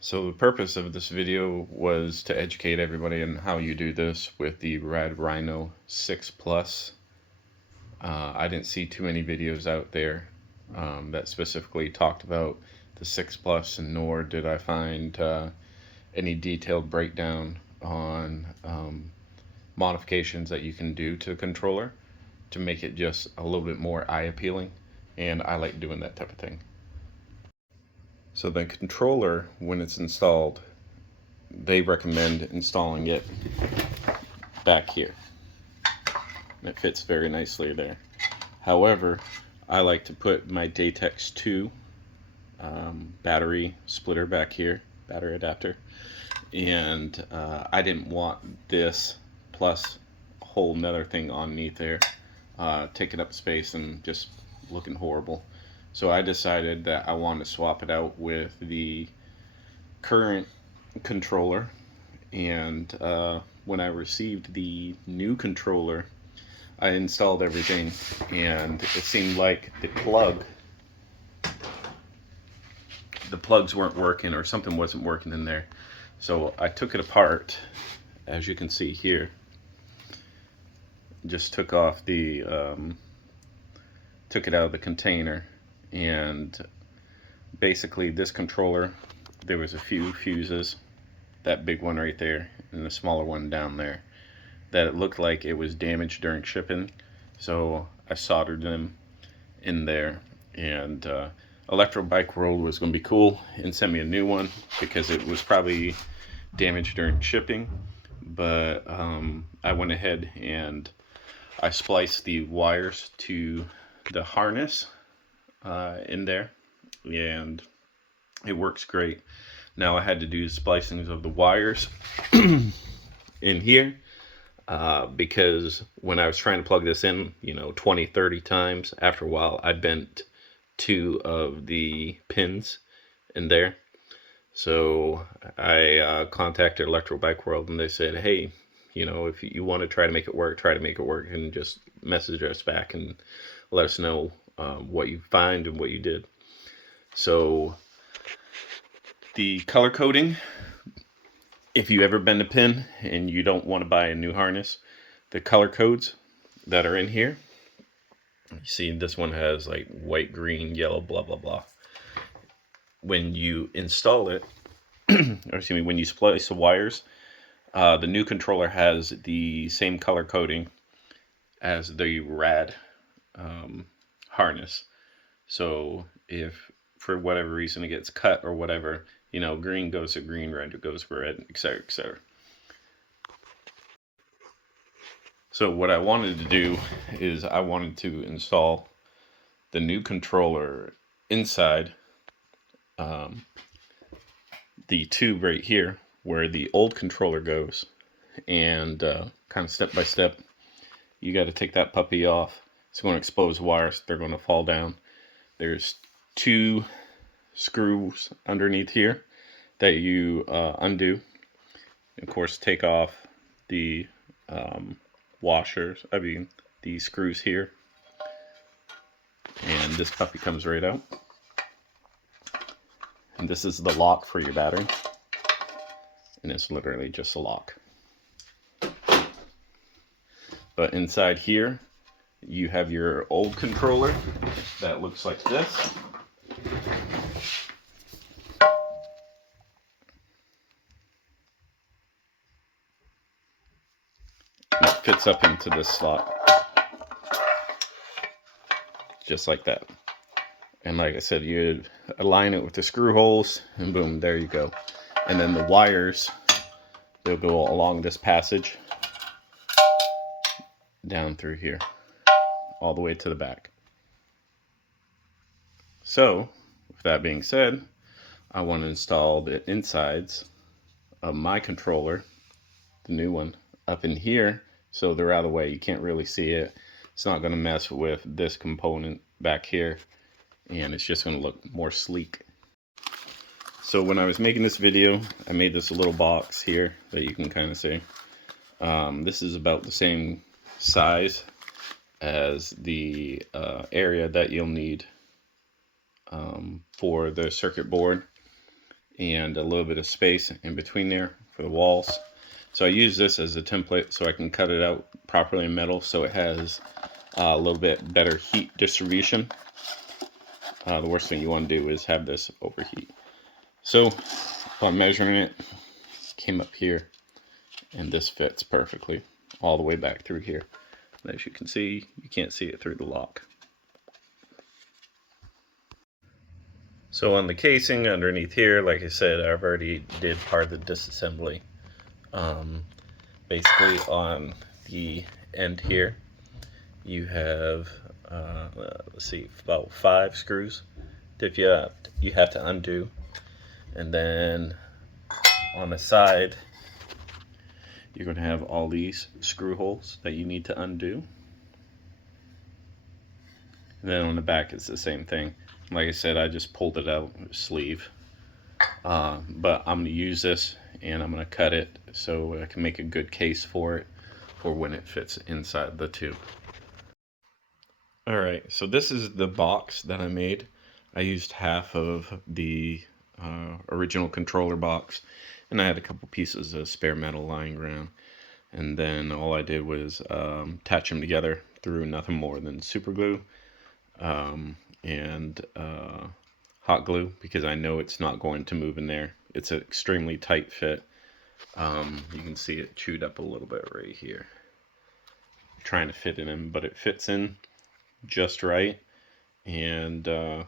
So the purpose of this video was to educate everybody on how you do this with the RadRhino 6 Plus. I didn't see too many videos out there that specifically talked about the 6 Plus, and nor did I find any detailed breakdown on modifications that you can do to the controller to make it just a little bit more eye appealing, and I like doing that type of thing. So the controller, when it's installed, they recommend installing it back here. And it fits very nicely there. However, I like to put my Datex 2 battery splitter back here, battery adapter, and I didn't want this plus a whole nother thing underneath there taking up space and just looking horrible. So I decided that I wanted to swap it out with the current controller, and when I received the new controller, I installed everything, and it seemed like the plugs weren't working, or something wasn't working in there. So I took it apart, as you can see here. Just took off the took it out of the container, and basically this controller, there was a few fuses, that big one right there and the smaller one down there, that it looked like it was damaged during shipping. So I soldered them in there, and Electro Bike World was going to be cool and send me a new one because it was probably damaged during shipping. But I went ahead and I spliced the wires to the harness in there, and it works great. Now I had to do splicings of the wires in here because when I was trying to plug this in, 20, 30 times, after a while I bent two of the pins in there. So I contacted Electro Bike World, and they said, hey, if you want to try to make it work, and just message us back and let us know what you find and what you did. So the color coding, if you ever bend a pin and you don't want to buy a new harness, the color codes that are in here, you see this one has like white, green, yellow, blah, blah, blah. When you install it, or excuse me, when you splice the wires, the new controller has the same color coding as the rad harness. So if for whatever reason it gets cut or whatever, green goes to green, red goes to red, etc., etc. So what I wanted to do is I wanted to install the new controller inside the tube right here where the old controller goes, and kind of step by step, you got to take that puppy off. It's going to expose wires. They're going to fall down. There's two screws underneath here that you undo. Of course, take off the the screws here, and this puppy comes right out. And this is the lock for your battery, and it's literally just a lock. But inside here, you have your old controller that looks like this. It fits up into this slot, just like that. And like I said, you align it with the screw holes, and boom, there you go. And then the wires, they'll go along this passage down through here, all the way to the back. So, with that being said, I want to install the insides of my controller, the new one, up in here, so they're out of the way. You can't really see it. It's not going to mess with this component back here, and it's just going to look more sleek. So when I was making this video, I made this little box here that you can kind of see. This is about the same size as the area that you'll need for the circuit board. and a little bit of space in between there for the walls. So I use this as a template so I can cut it out properly in metal so it has a little bit better heat distribution. The worst thing you want to do is have this overheat. So I'm measuring it, came up here, and this fits perfectly all the way back through here. And as you can see, you can't see it through the lock. So on the casing underneath here, like I said, I've already did part of the disassembly. Basically on the end here, you have, let's see, about 5 screws that you have to undo. And then on the side, you're going to have all these screw holes that you need to undo. And then on the back, it's the same thing. Like I said, I just pulled it out with a sleeve. But I'm going to use this and I'm going to cut it so I can make a good case for it for when it fits inside the tube. Alright, so this is the box that I made. I used half of the original controller box, and I had a couple pieces of spare metal lying around. And then all I did was attach them together through nothing more than super glue and hot glue, because I know it's not going to move in there. It's an extremely tight fit. You can see it chewed up a little bit right here. I'm trying to fit it in, but it fits in just right. And I'm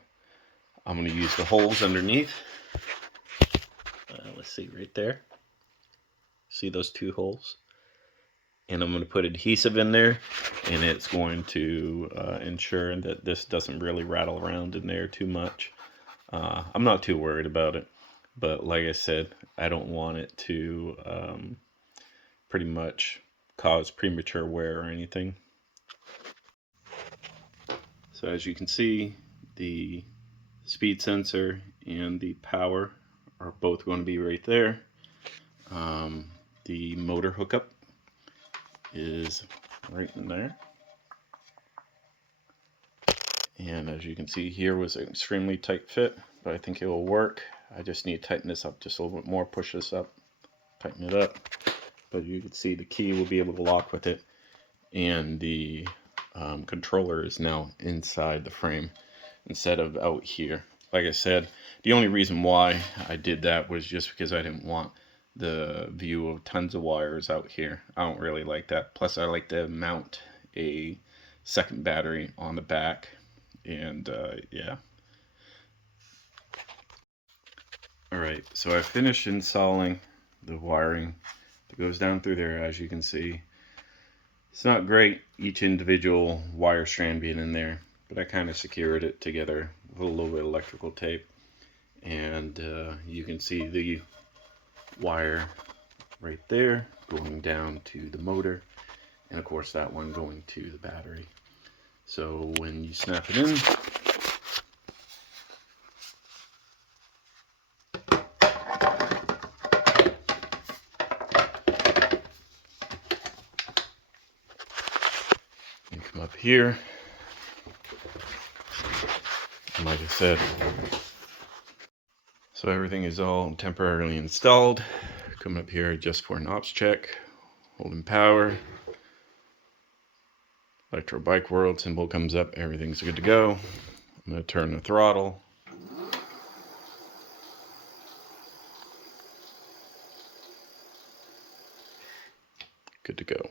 going to use the holes underneath. Let's see, right there. See those 2 holes? And I'm going to put adhesive in there, and it's going to ensure that this doesn't really rattle around in there too much. I'm not too worried about it, but like I said, I don't want it to pretty much cause premature wear or anything. So as you can see, the speed sensor and the power are both going to be right there. The motor hookup is right in there. And as you can see, here was an extremely tight fit, but I think it will work. I just need to tighten this up just a little bit more, push this up, tighten it up. But you can see the key will be able to lock with it, and the controller is now inside the frame instead of out here. Like I said, the only reason why I did that was just because I didn't want the view of tons of wires out here. I don't really like that. Plus I like to mount a second battery on the back, and yeah. Alright, so I finished installing the wiring that goes down through there. As you can see, it's not great, each individual wire strand being in there, but I kind of secured it together with a little bit of electrical tape. And you can see the wire right there going down to the motor, and of course that one going to the battery. So when you snap it in, you come up here, and like I said, so everything is all temporarily installed. Coming up here just for an ops check, holding power, electro bike world symbol comes up, everything's good to go. I'm going to turn the throttle. Good to go.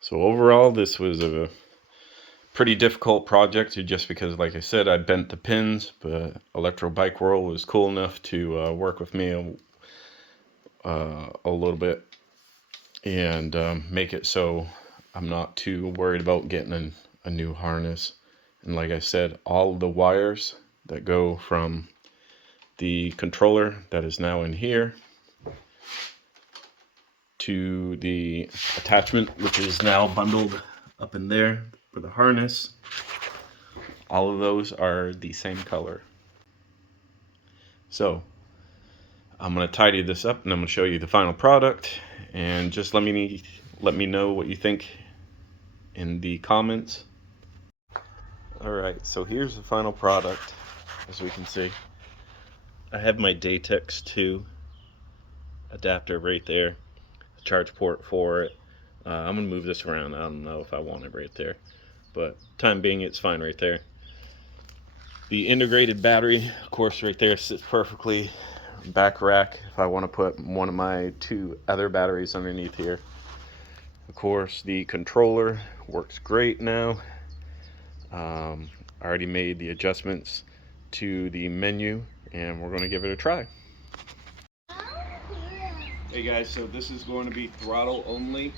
So overall, this was a pretty difficult project, just because, like I said, I bent the pins, but Electro Bike World was cool enough to work with me a little bit and make it so I'm not too worried about getting a new harness. And like I said, all the wires that go from the controller that is now in here to the attachment, which is now bundled up in there for the harness, all of those are the same color. So I'm going to tidy this up, and I'm going to show you the final product, and just let me know what you think in the comments. Alright, so here's the final product. As we can see, I have my Datex 2 adapter right there, charge port for it. I'm gonna move this around. I don't know if I want it right there, but time being it's fine right there. The integrated battery, of course, right there sits perfectly. Back rack if I want to put one of my 2 other batteries underneath here. Of course, the controller works great now. I already made the adjustments to the menu and we're going to give it a try. Hey guys, so this is going to be throttle only,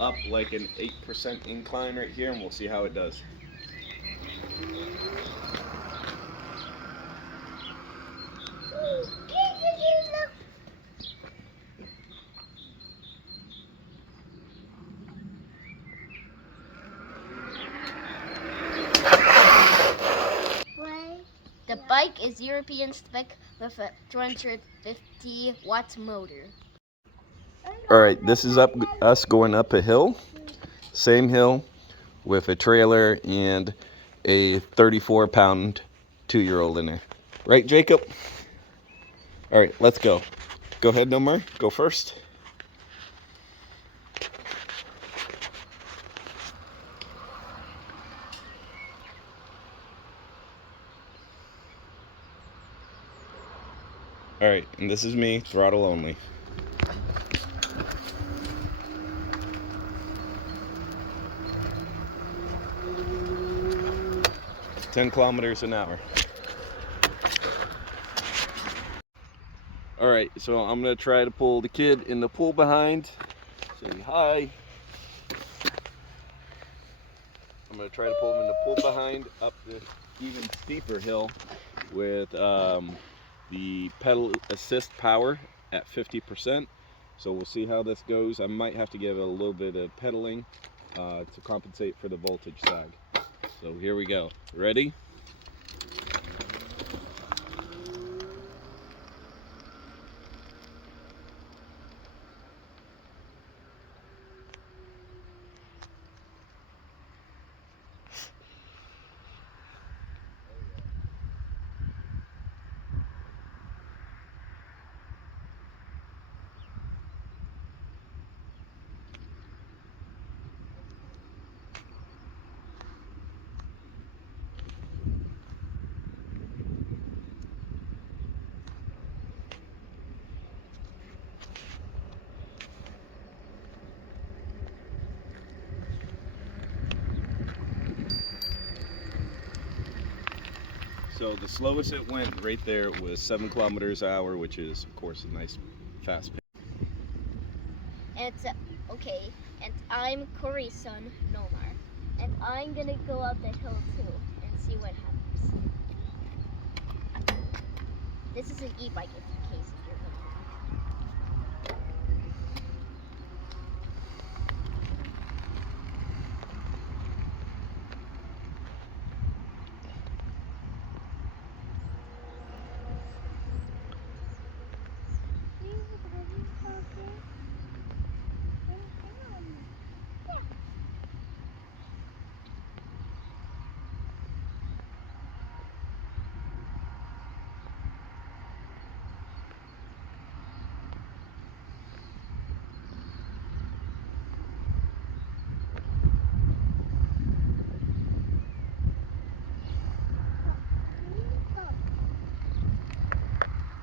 up like an 8% incline right here, and we'll see how it does. The bike is European spec with a 250 watt motor. Alright, this is us going up a hill, same hill, with a trailer and a 34-pound 2-year-old in there. Right, Jacob? Alright, let's go. Go ahead, Nomar. Go first. Alright, and this is me, throttle only. 10 kilometers an hour. Alright, so I'm going to try to pull the kid in the pool behind. Say hi. I'm going to try to pull him in the pool behind up this even steeper hill with the pedal assist power at 50%. So we'll see how this goes. I might have to give it a little bit of pedaling to compensate for the voltage sag. So here we go. Ready? So the slowest it went right there was 7 kilometers an hour, which is, of course, a nice fast pace. And okay, and I'm Corey's son, Nomar, and I'm gonna go up the hill too and see what happens. This is an e-bike in case you're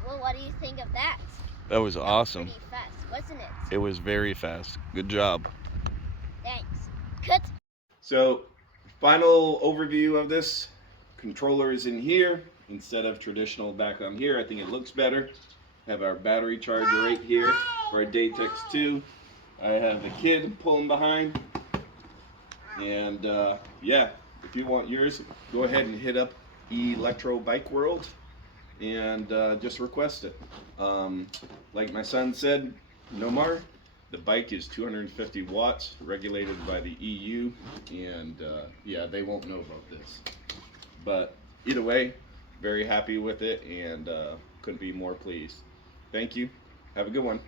Well, what do you think of that? That was awesome. Pretty fast, wasn't it? It was very fast. Good job. Thanks. Cut. So, final overview of this. Controller is in here instead of traditional back on here. I think it looks better. Have our battery charger right here for our Datex 2. I have the kid pulling behind. And yeah, if you want yours, go ahead and hit up Electro Bike World and just request it. Like my son said, Nomar, the bike is 250 watts, regulated by the EU, and yeah, they won't know about this. But either way, very happy with it, and couldn't be more pleased. Thank you. Have a good one.